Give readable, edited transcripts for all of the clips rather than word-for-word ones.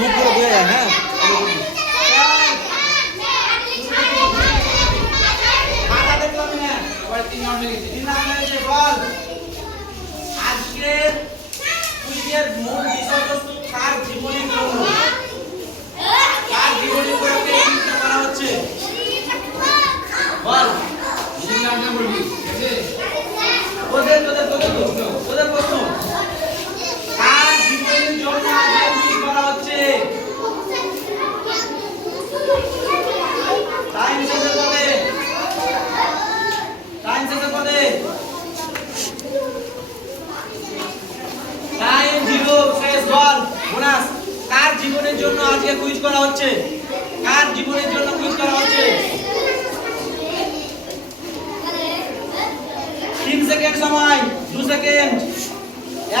মুখগুলো দিয়ে যায়। হ্যাঁ, আজকের কুইজের মূল বিষয়বস্তু কার জীবনের জন্য, কার জীবনের উপর চিন্তা করা হচ্ছে। বল তোদের প্রশ্ন, কার জীবনের জন্য আজকে কুইজ করা হচ্ছে। টাইম শেষের পরে, টাইম জিরো শেষ। বল বোনাস, কার জীবনের জন্য আজকে কুইজ করা হচ্ছে, কার জীবনের জন্য কুইজ করা হচ্ছে। 3 সেকেন্ড সময়, 2 সেকেন্ড,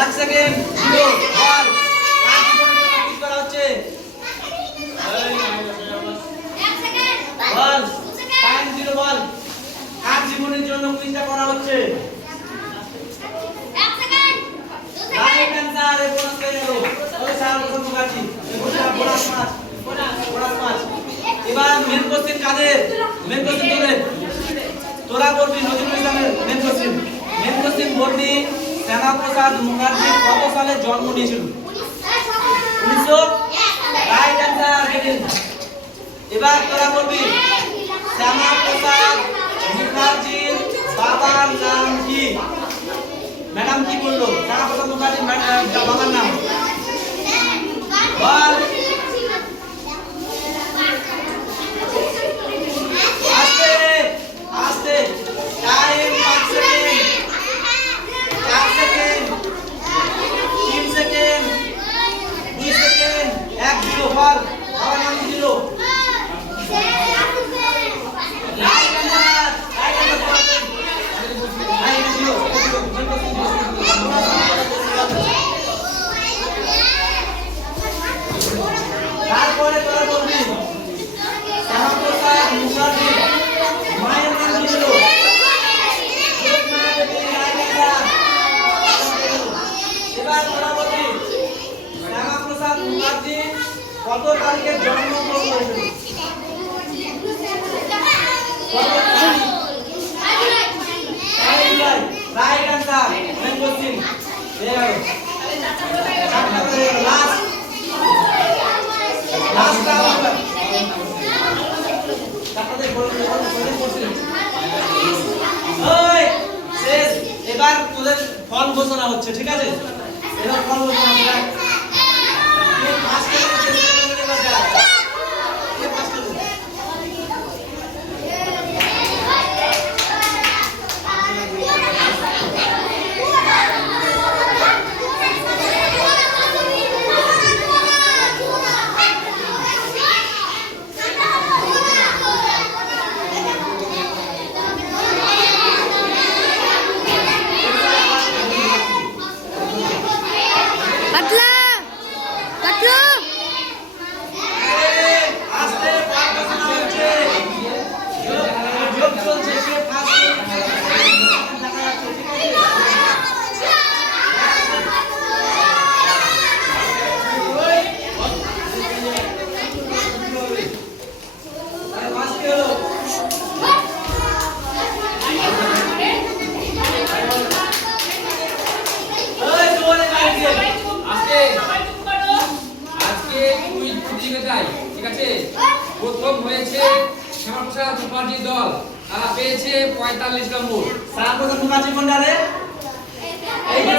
1 সেকেন্ড, 0। বল, কার জীবনের জন্য কুইজ করা হচ্ছে। বল, টাইম 0। বল, কার জীবনের জন্য কুইজটা করা হচ্ছে। Right answer. এই বোনাস পেয়ে গেল ওই স্যার মুখার্জি, বোনাস 5। এবার মেন কোশ্চেন কাদের, মেন কোশ্চেন তোরা বলবি। নজরুল ইসলামের মেন কোশ্চেন বলবি, শ্যামাপ্রসাদ মুখার্জি কত সালে জন্ম নিয়েছিল। 1900। Right answer. এবার তোরা বলবি, শ্যামাপ্রসাদ মুখার্জির বাবার নাম কি। ম্যাডাম কি বললো, শ্যামাপ্রসাদ মুখার্জির বাবার নাম। বল, আস্তে time. 5 second, 4 second, 3 second, 2 second, 1, 0। বল, বাবার নাম কি ছিল। তারপরে তোরা বলবি, শ্যামাপ্রসাদ মুখার্জি মায়ের নাম কি ছিল। এবার তোরা বলবি, শ্যামাপ্রসাদ মুখার্জি কত তারিখে জন্মগ্রহণ করেছিল। Right answer. মেন কোশ্চেন এবার তোদের ফল ঘোষণা হচ্ছে, ঠিক আছে। এবার ফল ঘোষণা প্রথম হয়েছে শ্যামাপ্রসাদ মুখার্জি দল, তারা পেয়েছে 45 নম্বর। শ্যামাপ্রসাদ মুখার্জি কোনটা রে? এই যে